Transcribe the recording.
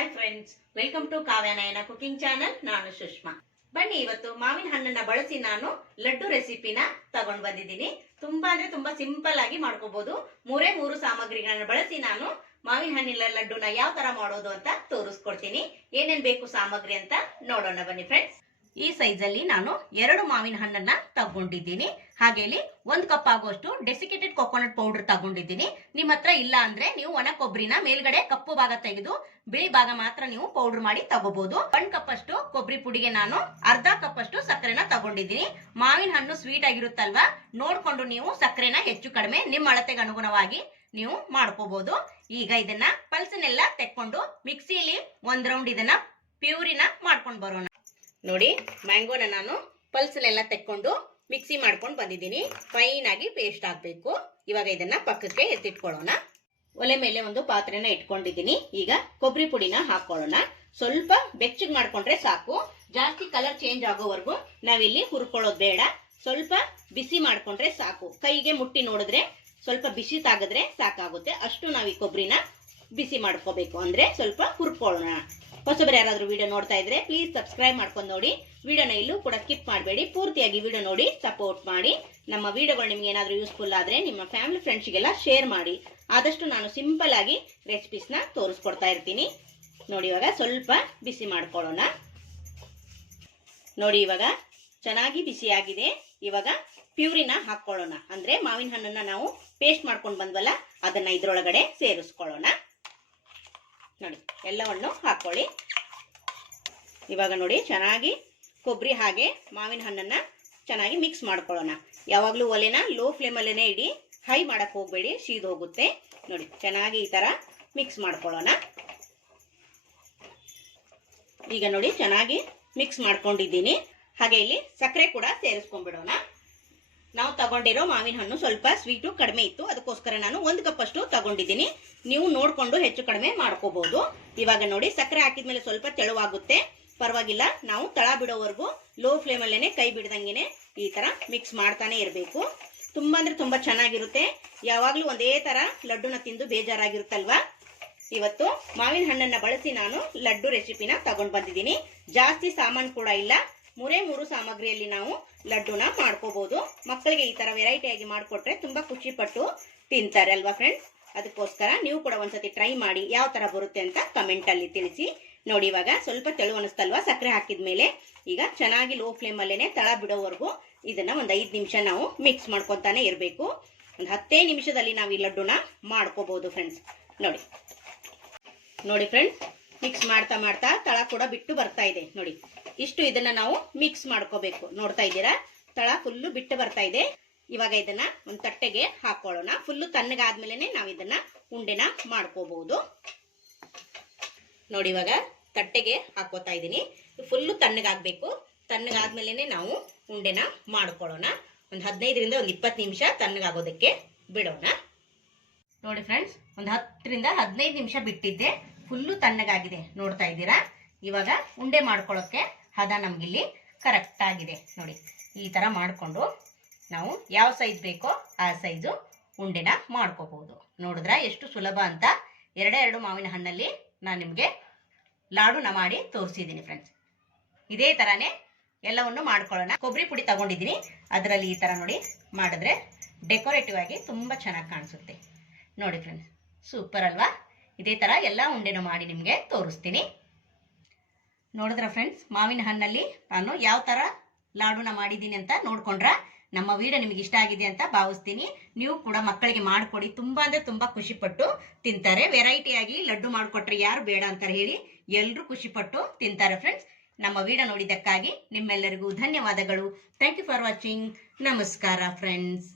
Hi friends, welcome to Kavyanayana cooking channel. ನಾನು ಸುಷ್ಮಾ. ಬನ್ನಿ, ಇವತ್ತು ಮಾವಿನ ಹಣ್ಣನ್ನ ಬಳಸಿ ನಾನು ಲಡ್ಡು ರೆಸಿಪಿನ ತಗೊಂಡ್ ಬಂದಿದ್ದೀನಿ. ತುಂಬಾ ಸಿಂಪಲ್ ಆಗಿ ಮಾಡ್ಕೋಬಹುದು. ಮೂರು ಸಾಮಗ್ರಿಗಳನ್ನ ಬಳಸಿ ನಾನು ಮಾವಿನ ಹಣ್ಣಿನ ಲಡ್ಡುನ ಯಾವ ತರ ಮಾಡೋದು ಅಂತ ತೋರಿಸ್ಕೊಡ್ತೀನಿ. ಏನೇನ್ ಬೇಕು ಸಾಮಗ್ರಿ ಅಂತ ನೋಡೋಣ ಬನ್ನಿ ಫ್ರೆಂಡ್ಸ್. ಈ ಸೈಜ್ ಅಲ್ಲಿ ನಾನು 2 ಮಾವಿನ ಹಣ್ಣನ್ನ ತಗೊಂಡಿದ್ದೀನಿ. ಹಾಗೆ ಇಲ್ಲಿ 1 ಕಪ್ ಆಗುವಷ್ಟು ಡೆಸಿಕೇಟೆಡ್ ಕೊಕೊನಟ್ ಪೌಡರ್ ತಗೊಂಡಿದ್ದೀನಿ. ನಿಮ್ಮ ಹತ್ರ ಇಲ್ಲ ಅಂದ್ರೆ ನೀವು ಒಣ ಕೊಬ್ಬರಿನ ಮೇಲ್ಗಡೆ ಕಪ್ಪು ಭಾಗ ತೆಗೆದು ಬಿಳಿ ಭಾಗ ಮಾತ್ರ ನೀವು ಪೌಡರ್ ಮಾಡಿ ತಗೋಬಹುದು. 1 ಕಪ್ ಅಷ್ಟು ಕೊಬ್ಬರಿ ಪುಡಿಗೆ ನಾನು ಅರ್ಧ ಕಪ್ ಅಷ್ಟು ಸಕ್ಕರೆನ ತಗೊಂಡಿದ್ದೀನಿ. ಮಾವಿನ ಹಣ್ಣು ಸ್ವೀಟ್ ಆಗಿರುತ್ತಲ್ವಾ, ನೋಡ್ಕೊಂಡು ನೀವು ಸಕ್ಕರೆನ ಹೆಚ್ಚು ಕಡಿಮೆ ನಿಮ್ಮ ಅಳತೆಗೆ ಅನುಗುಣವಾಗಿ ನೀವು ಮಾಡ್ಕೋಬಹುದು. ಈಗ ಇದನ್ನ ಪಲ್ಸನೆಲ್ಲ ತೆಕ್ಕೊಂಡು ಮಿಕ್ಸಿಲಿ 1 ರೌಂಡ್ ಇದನ್ನ ಪ್ಯೂರಿನ ಮಾಡ್ಕೊಂಡು ಬರೋಣ. ನೋಡಿ, ಮ್ಯಾಂಗೋನ ನಾನು ಪಲ್ಸನೆಲ್ಲ ತೆಕ್ಕೊಂಡು ಮಿಕ್ಸಿ ಮಾಡ್ಕೊಂಡು ಬಂದಿದ್ದೀನಿ. ಫೈನ್ ಆಗಿ ಪೇಸ್ಟ್ ಆಗ್ಬೇಕು. ಇವಾಗ ಇದನ್ನ ಪಕ್ಕಕ್ಕೆ ಎತ್ತಿಟ್ಕೊಳ್ಳೋಣ. ಒಲೆ ಮೇಲೆ ಒಂದು ಪಾತ್ರೆನ ಇಟ್ಕೊಂಡಿದ್ದೀನಿ. ಈಗ ಕೊಬ್ಬರಿ ಪುಡಿನ ಹಾಕೊಳ್ಳೋಣ. ಸ್ವಲ್ಪ ಬೆಚ್ಚಗೆ ಮಾಡ್ಕೊಂಡ್ರೆ ಸಾಕು. ಜಾಸ್ತಿ ಕಲರ್ ಚೇಂಜ್ ಆಗೋವರೆಗೂ ನಾವಿಲ್ಲಿ ಹುರ್ಕೊಳ್ಳೋದು ಬೇಡ. ಸ್ವಲ್ಪ ಬಿಸಿ ಮಾಡ್ಕೊಂಡ್ರೆ ಸಾಕು. ಕೈಗೆ ಮುಟ್ಟಿ ನೋಡಿದ್ರೆ ಸ್ವಲ್ಪ ಬಿಸಿ ತಾಗಿದ್ರೆ ಸಾಕಾಗುತ್ತೆ. ಅಷ್ಟು ನಾವು ಈ ಕೊಬ್ಬರಿನ ಬಿಸಿ ಮಾಡ್ಕೋಬೇಕು. ಅಂದ್ರೆ ಸ್ವಲ್ಪ ಹುರ್ಕೊಳ್ಳೋಣ. ಹೊಸಬರು ಯಾರಾದ್ರೂ ವಿಡಿಯೋ ನೋಡ್ತಾ ಇದ್ರೆ ಪ್ಲೀಸ್ ಸಬ್ಸ್ಕ್ರೈಬ್ ಮಾಡ್ಕೊಂಡು ನೋಡಿ. ವಿಡಿಯೋನ ಇಲ್ಲೂ ಕೂಡ ಸ್ಕಿಪ್ ಮಾಡಬೇಡಿ, ಪೂರ್ತಿಯಾಗಿ ವಿಡಿಯೋ ನೋಡಿ ಸಪೋರ್ಟ್ ಮಾಡಿ. ನಮ್ಮ ವಿಡಿಯೋಗಳು ನಿಮ್ಗೆ ಏನಾದ್ರೂ ಯೂಸ್ಫುಲ್ ಆದ್ರೆ ನಿಮ್ಮ ಫ್ಯಾಮಿಲಿ ಫ್ರೆಂಡ್ಸ್ಗೆಲ್ಲ ಶೇರ್ ಮಾಡಿ. ಆದಷ್ಟು ನಾನು ಸಿಂಪಲ್ ಆಗಿ ರೆಸಿಪೀಸ್ನ ತೋರಿಸ್ಕೊಡ್ತಾ ಇರ್ತೀನಿ. ನೋಡಿ, ಇವಾಗ ಸ್ವಲ್ಪ ಬಿಸಿ ಮಾಡ್ಕೊಳ್ಳೋಣ. ನೋಡಿ, ಇವಾಗ ಚೆನ್ನಾಗಿ ಬಿಸಿ ಆಗಿದೆ. ಇವಾಗ ಪ್ಯೂರಿನ ಹಾಕೊಳ್ಳೋಣ. ಅಂದ್ರೆ ಮಾವಿನ ಹಣ್ಣನ್ನ ನಾವು ಪೇಸ್ಟ್ ಮಾಡ್ಕೊಂಡು ಬಂದ್ವಲ್ಲ, ಅದನ್ನ ಇದ್ರೊಳಗಡೆ ಸೇರಿಸ್ಕೊಳ್ಳೋಣ. ನೋಡಿ, ಎಲ್ಲವನ್ನು ಹಾಕೊಳ್ಳಿ. ಇವಾಗ ನೋಡಿ, ಚೆನ್ನಾಗಿ ಕೊಬ್ಬರಿ ಹಾಗೆ ಮಾವಿನ ಹಣ್ಣನ್ನ ಚೆನ್ನಾಗಿ ಮಿಕ್ಸ್ ಮಾಡ್ಕೊಳ್ಳೋಣ. ಯಾವಾಗಲೂ ಒಲೆನ ಲೋ ಫ್ಲೇಮಲ್ಲೇ ಇಡಿ, ಹೈ ಮಾಡಕ್ ಹೋಗ್ಬೇಡಿ, ಸೀದ್ ಹೋಗುತ್ತೆ. ನೋಡಿ, ಚೆನ್ನಾಗಿ ಈ ತರ ಮಿಕ್ಸ್ ಮಾಡ್ಕೊಳ್ಳೋಣ. ಈಗ ನೋಡಿ, ಚೆನ್ನಾಗಿ ಮಿಕ್ಸ್ ಮಾಡ್ಕೊಂಡಿದ್ದೀನಿ. ಹಾಗೆ ಇಲ್ಲಿ ಸಕ್ಕರೆ ಕೂಡ ಸೇರಿಸ್ಕೊಂಡ್ಬಿಡೋಣ. ನಾವು ತಗೊಂಡಿರೋ ಮಾವಿನ ಹಣ್ಣು ಸ್ವಲ್ಪ ಸ್ವೀಟು ಕಡಿಮೆ ಇತ್ತು, ಅದಕ್ಕೋಸ್ಕರ ನಾನು 1 ಕಪ್ ಅಷ್ಟು ತಗೊಂಡಿದ್ದೀನಿ. ನೀವು ನೋಡ್ಕೊಂಡು ಹೆಚ್ಚು ಕಡಿಮೆ ಮಾಡ್ಕೋಬಹುದು. ಇವಾಗ ನೋಡಿ, ಸಕ್ಕರೆ ಹಾಕಿದ್ಮೇಲೆ ಸ್ವಲ್ಪ ತೆಳುವಾಗುತ್ತೆ, ಪರವಾಗಿಲ್ಲ. ನಾವು ತಳ ಬಿಡೋವರೆಗೂ ಲೋ ಫ್ಲೇಮ್ ಅಲ್ಲೇನೆ ಕೈ ಬಿಡ್ದಂಗೆನೆ ಈ ತರ ಮಿಕ್ಸ್ ಮಾಡ್ತಾನೆ ಇರಬೇಕು. ತುಂಬಾ ಅಂದ್ರೆ ತುಂಬಾ ಚೆನ್ನಾಗಿರುತ್ತೆ. ಯಾವಾಗ್ಲೂ ಒಂದೇ ತರ ಲಡ್ಡುನ ತಿಂದು ಬೇಜಾರಾಗಿರುತ್ತಲ್ವಾ. ಇವತ್ತು ಮಾವಿನ ಹಣ್ಣನ್ನ ಬಳಸಿ ನಾನು ಲಡ್ಡು ರೆಸಿಪಿನ ತಗೊಂಡ್ ಬಂದಿದ್ದೀನಿ. ಜಾಸ್ತಿ ಸಾಮಾನು ಕೂಡ ಇಲ್ಲ. 3 ಸಾಮಗ್ರಿಯಲ್ಲಿ ನಾವು ಲಡ್ಡುನ ಮಾಡ್ಕೋಬಹುದು. ಮಕ್ಕಳಿಗೆ ಈ ತರ ವೆರೈಟಿ ಆಗಿ ಮಾಡಿಕೊಟ್ರೆ ತುಂಬಾ ಖುಷಿ ಪಟ್ಟು ತಿಂತಾರೆ ಅಲ್ವಾ ಫ್ರೆಂಡ್ಸ್. ಅದಕ್ಕೋಸ್ಕರ ನೀವು ಕೂಡ ಒಂದ್ಸತಿ ಟ್ರೈ ಮಾಡಿ, ಯಾವ ತರ ಬರುತ್ತೆ ಅಂತ ಕಮೆಂಟ್ ಅಲ್ಲಿ ತಿಳಿಸಿ. ನೋಡಿ, ಇವಾಗ ಸ್ವಲ್ಪ ತೆಳು ಅನಿಸ್ತಲ್ವಾ ಸಕ್ಕರೆ ಹಾಕಿದ್ಮೇಲೆ. ಈಗ ಚೆನ್ನಾಗಿ ಲೋ ಫ್ಲೇಮ್ ಅಲ್ಲೇನೆ ತಳ ಬಿಡೋವರೆಗೂ ಇದನ್ನ ಒಂದು 5 ನಿಮಿಷ ನಾವು ಮಿಕ್ಸ್ ಮಾಡ್ಕೊತಾನೆ ಇರಬೇಕು. ಒಂದು 10 ನಿಮಿಷದಲ್ಲಿ ನಾವು ಈ ಲಡ್ಡುನ ಮಾಡ್ಕೋಬಹುದು ಫ್ರೆಂಡ್ಸ್. ನೋಡಿ ಫ್ರೆಂಡ್ಸ್, ಮಿಕ್ಸ್ ಮಾಡ್ತಾ ಮಾಡ್ತಾ ತಳ ಕೂಡ ಬಿಟ್ಟು ಬರ್ತಾ ಇದೆ. ನೋಡಿ, ಇಷ್ಟು ಇದನ್ನ ನಾವು ಮಿಕ್ಸ್ ಮಾಡ್ಕೋಬೇಕು. ನೋಡ್ತಾ ಇದ್ದೀರಾ, ತಳ ಫುಲ್ಲು ಬಿಟ್ಟು ಬರ್ತಾ ಇದೆ. ಇವಾಗ ಇದನ್ನ ಒಂದು ತಟ್ಟೆಗೆ ಹಾಕೊಳ್ಳೋಣ. ಫುಲ್ಲು ತಣ್ಣಗಾದ್ಮೇಲೆ ನಾವು ಇದನ್ನ ಉಂಡೆನ ಮಾಡ್ಕೋಬಹುದು. ನೋಡಿ, ಇವಾಗ ತಟ್ಟೆಗೆ ಹಾಕೋತಾ ಇದ್ದೀನಿ. ಫುಲ್ಲು ತಣ್ಣಗಾಗ್ಬೇಕು. ತಣ್ಣಗಾದ್ಮೇಲೆ ನಾವು ಉಂಡೆನ ಮಾಡ್ಕೊಳ್ಳೋಣ. ಒಂದು 15ರಿಂದ 20 ನಿಮಿಷ ತಣ್ಣಗಾಗೋದಕ್ಕೆ ಬಿಡೋಣ. ನೋಡಿ ಫ್ರೆಂಡ್ಸ್, ಒಂದು 10ರಿಂದ 15 ನಿಮಿಷ ಬಿಟ್ಟಿದ್ದೆ. ಫುಲ್ಲು ತಣ್ಣಗಾಗಿದೆ, ನೋಡ್ತಾ ಇದ್ದೀರಾ. ಇವಾಗ ಉಂಡೆ ಮಾಡ್ಕೊಳ್ಳೋಕೆ ಹದ ನಮ್ಗಿಲ್ಲಿ ಕರೆಕ್ಟ್ ಆಗಿದೆ. ನೋಡಿ, ಈ ತರ ಮಾಡ್ಕೊಂಡು ನಾವು ಯಾವ ಸೈಜ್ ಬೇಕೋ ಆ ಸೈಜು ಉಂಡೆನ ಮಾಡ್ಕೋಬಹುದು. ನೋಡಿದ್ರ ಎಷ್ಟು ಸುಲಭ ಅಂತ. 2 ಮಾವಿನ ಹಣ್ಣಲ್ಲಿ ನಾನು ನಿಮ್ಗೆ ಲಾಡುನ ಮಾಡಿ ತೋರಿಸಿದ್ದೀನಿ ಫ್ರೆಂಡ್ಸ್. ಇದೇ ತರಾನೇ ಎಲ್ಲವನ್ನು ಮಾಡ್ಕೊಳ್ಳೋಣ. ಕೊಬ್ಬರಿ ಪುಡಿ ತಗೊಂಡಿದ್ದೀನಿ, ಅದರಲ್ಲಿ ಈ ತರ ನೋಡಿ ಮಾಡಿದ್ರೆ ಡೆಕೋರೇಟಿವ್ ಆಗಿ ತುಂಬಾ ಚೆನ್ನಾಗಿ ಕಾಣಿಸುತ್ತೆ. ನೋಡಿ ಫ್ರೆಂಡ್ಸ್, ಸೂಪರ್ ಅಲ್ವಾ. ಇದೇ ತರ ಎಲ್ಲ ಉಂಡೆನೂ ಮಾಡಿ ನಿಮ್ಗೆ ತೋರಿಸ್ತೀನಿ. ನೋಡಿದ್ರ ಫ್ರೆಂಡ್ಸ್, ಮಾವಿನ ಹಣ್ಣಲ್ಲಿ ನಾನು ಯಾವ ತರ ಲಾಡುನ ಮಾಡಿದ್ದೀನಿ ಅಂತ ನೋಡ್ಕೊಂಡ್ರ. ನಮ್ಮ ವಿಡಿಯೋ ನಿಮಗೆ ಇಷ್ಟ ಆಗಿದೆ ಅಂತ ಭಾವಿಸ್ತೀನಿ. ನೀವು ಕೂಡ ಮಕ್ಕಳಿಗೆ ಮಾಡಿಕೊಡಿ, ತುಂಬಾ ಅಂದ್ರೆ ತುಂಬಾ ಖುಷಿ ಪಟ್ಟು ತಿಂತಾರೆ. ವೆರೈಟಿಯಾಗಿ ಲಡ್ಡು ಮಾಡಿಕೊಟ್ರೆ ಯಾರು ಬೇಡ ಅಂತಾರೆ ಹೇಳಿ, ಎಲ್ಲರೂ ಖುಷಿ ಪಟ್ಟು ತಿಂತಾರೆ ಫ್ರೆಂಡ್ಸ್. ನಮ್ಮ ವಿಡಿಯೋ ನೋಡಿದ್ದಕ್ಕಾಗಿ ನಿಮ್ಮೆಲ್ಲರಿಗೂ ಧನ್ಯವಾದಗಳು. Thank you for watching. ನಮಸ್ಕಾರ ಫ್ರೆಂಡ್ಸ್.